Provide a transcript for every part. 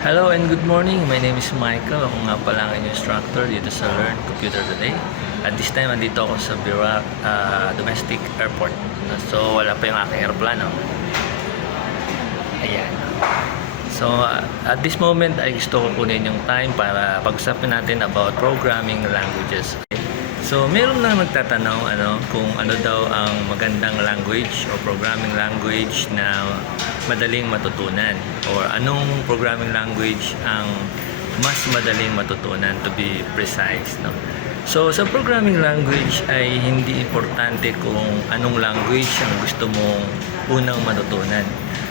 Hello and good morning. My name is Michael. Ako nga pala ang inyong instructor dito sa Learn Computer Today. At this time, andito ako sa Birak Domestic Airport. So, wala pa yung aking aeroplano. Ayan. So, at this moment, ay gusto ko kunin yung time para pag-usapin natin about programming languages. So, meron na magtatanong kung ano daw ang magandang language o programming language na madaling matutunan or anong programming language ang mas madaling matutunan, to be precise, no? So, sa programming language ay hindi importante kung anong language ang gusto mong unang matutunan.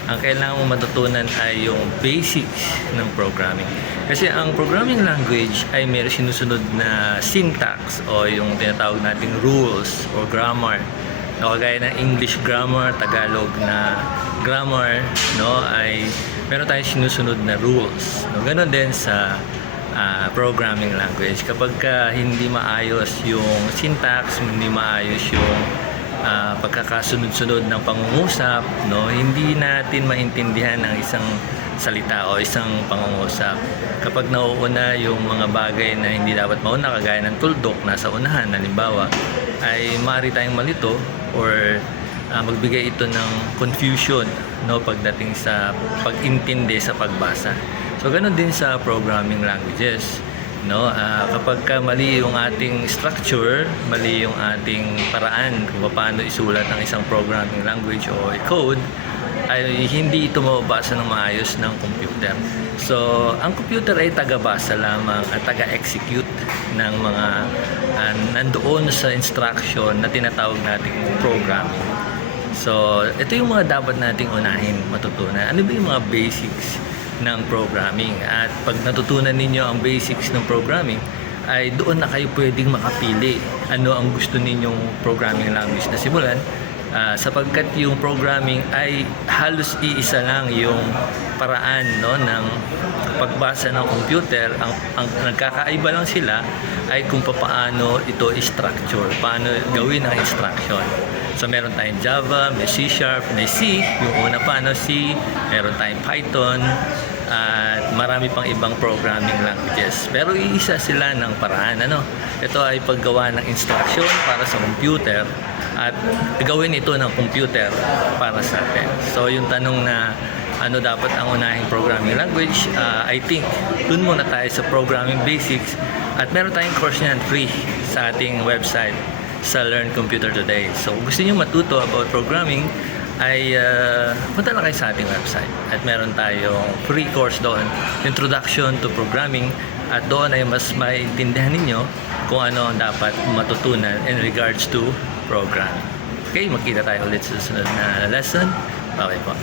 Ang kailangan mong matutunan ay yung basics ng programming. Kasi ang programming language ay may sinusunod na syntax o yung tinatawag nating rules or grammar. No, kagaya ng English grammar, Tagalog na grammar, no, ay meron tayong sinusunod na rules. No, ganon din sa programming language. Kapag hindi maayos yung syntax, hindi maayos yung pagkakasunod-sunod ng pangungusap, no, hindi natin maintindihan ang isang salita o isang pangungusap. Kapag nauuna yung mga bagay na hindi dapat mauna, kagaya ng tuldok nasa unahan, halimbawa, ay maaari tayong malito or magbigay ito ng confusion, no, pagdating sa pag-intindi sa pagbasa. So ganoon din sa programming languages, no. Kapag mali yung ating structure, mali yung ating paraan kung paano isulat ang isang programming language o code, ay hindi ito mababasa ng maayos ng computer. So, ang computer ay taga-basa lamang at taga-execute ng mga nandoon sa instruction na tinatawag nating programming. So, ito yung mga dapat nating unahin matutunan. Ano ba yung mga basics ng programming? At pag natutunan ninyo ang basics ng programming, ay doon na kayo pwedeng makapili ano ang gusto ninyong programming language na simulan. Sapagkat yung programming ay halos iisa lang yung paraan, no, ng pagbasa ng computer. Ang nagkakaiba lang sila ay kung paano ito i-structure, paano gawin ang instruction. So meron tayong Java, may C#, may C, yung una pa, no, C, meron tayong Python, at marami pang ibang programming languages. Pero iisa sila ng paraan, ano. Ito ay paggawa ng instruction para sa computer at gawin ito ng computer para sa atin. So yung tanong na ano dapat ang unahing programming language, I think dun muna tayo sa programming basics, at meron tayong course niyan free sa ating website sa Learn Computer Today. So kung gusto niyo matuto about programming, ay punta lang kayo sa ating website at meron tayong free course doon, Introduction to Programming, at doon ay mas maintindihan ninyo kung ano ang dapat matutunan in regards to programming. Okay, magkita tayo ulit sa susunod na lesson. Okay po.